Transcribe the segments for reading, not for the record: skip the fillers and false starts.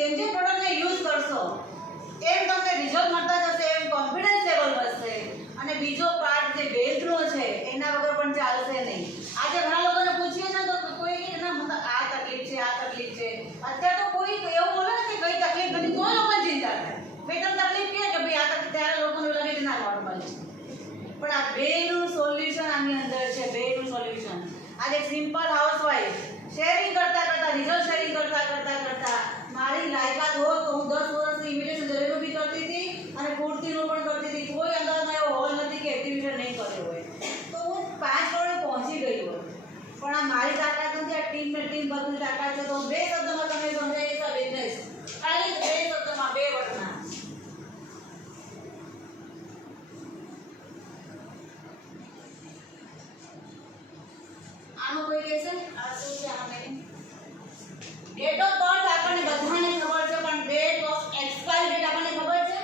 જેમ જેમ પ્રોડક્ટને યુઝ કરશો એમ તમને રિઝલ્ટ મળતા જશે, એમ કોન્ફિડન્સ લેવલ વધશે. અને બીજો પાર્ટ જે બેઝનો છે એના વગર પણ ચાલશે નહીં. આજે ઘણા લોકોને પૂછીએ ને તો કોઈ કહે ના મને આ તકલીફ છે, આ તકલીફ છે. અત્યારે તો કોઈ એવું બોલે ને કે કઈ તકલીફ નથી તો લોકો ચિંતા થાય. ભાઈ તમને તકલીફ કહે કે ભાઈ આ તકલીફ, ત્યારે લોકોને લાગે કે ના નોર્મલ છે. પણ આ બેનું સોલ્યુશન આની અંદર છે, બેનું સોલ્યુશન. આજે સિમ્પલ હાઉસવાઈફ શેરિંગ કરતા રિઝલ્ટ શેરિંગ કરતા મારી લાયકાત હોય તો હું 10 વર્ષથી ઇમિટેશન જ્વેલરીનું બી કરતી હતી અને કુર્તીનું પણ કરતી હતી. કોઈ અંદાજમાં એવો હોલ નથી કે એક્ટિવિટી નહીં કર્યો હોય તો હું 5 કરોડે પહોંચી ગઈ હોય. પણ આ મારી તાકાત નથી, આ ટીમ બધું તાકાત છે. તો 2 શબ્દોમાં તમે સમજાય કે બિઝનેસ ખાલી 2 શબ્દોમાં 2 વર્ડના. આનું કોઈ કહેશે આ શું છે? આ મેં ડેટ ઓફ બર્થ આપણને બધાને ખબર છે, પણ ડેટ ઓફ એક્સપાયરી ડેટ આપણને ખબર છે?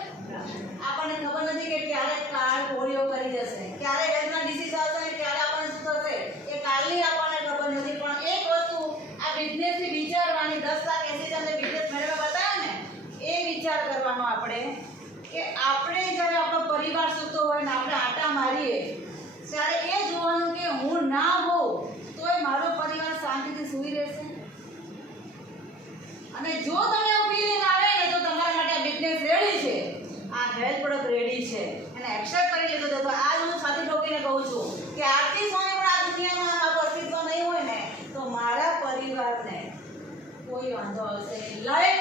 આપણને ખબર નથી કે ક્યારે કાર્ડ પોલિયો કરી જશે, ક્યારે હેલ્થના ડિસીઝ આવશે, ક્યારે આપણને શું થશે એ કાલની આપણને ખબર નથી. પણ એક વસ્તુ આ બિઝનેસની વિચારવાની, 10 લાખ 80 હજારને બિઝનેસ મેળવવા બતાવ્યા ને એ વિચાર કરવાનો આપણે કે આપણે જ્યારે આપણો પરિવાર સૂતો હોય ને આપણે આટા મારીએ ત્યારે એ જોવાનું કે હું ના હોઉં તોય મારો પરિવાર શાંતિથી સૂઈ રહેશે. અને જો તમને એવું ફીલિંગ આવે ને તો તમારા માટે આ બિઝનેસ રેડી છે, આ હેલ્થ પ્રોડક્ટ રેડી છે અને એક્સેપ્ટ કરી લીધો તો આજ હું સાથે ઠોકીને કહું છું કે આરતી સોને પણ આ દુનિયામાં આ અસ્તિત્વ નહીં હોય ને તો મારા પરિવારને કોઈ વાંધો આવશે નહીં.